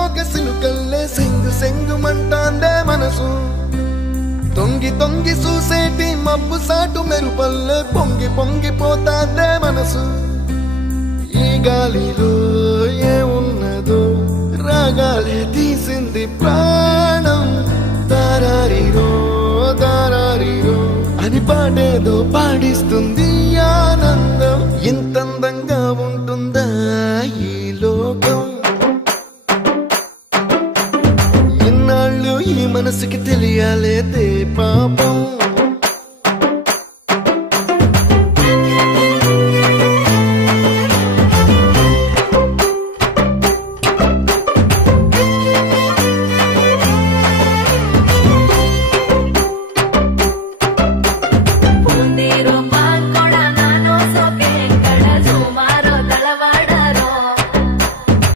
మోగ సినుకల్లే సెంగు సెంగుమంటాందే మనసు తొంగి తొంగి చూసేటి మబ్బు సాటు మెరుపల్లే పొంగి పొంగిపోతాందే మనసు ఈ గాలిలో ఏమున్నదో రాగాలే తీసింది ప్రాణం దారారిరో దారారిరో అని పాడేదో పాడిస్తుంది ఆనందం ఇంతందంగా ఉంటుందా ఈ లోకం ఇన్నాళ్ళు ఈ మనసుకి తెలియాలే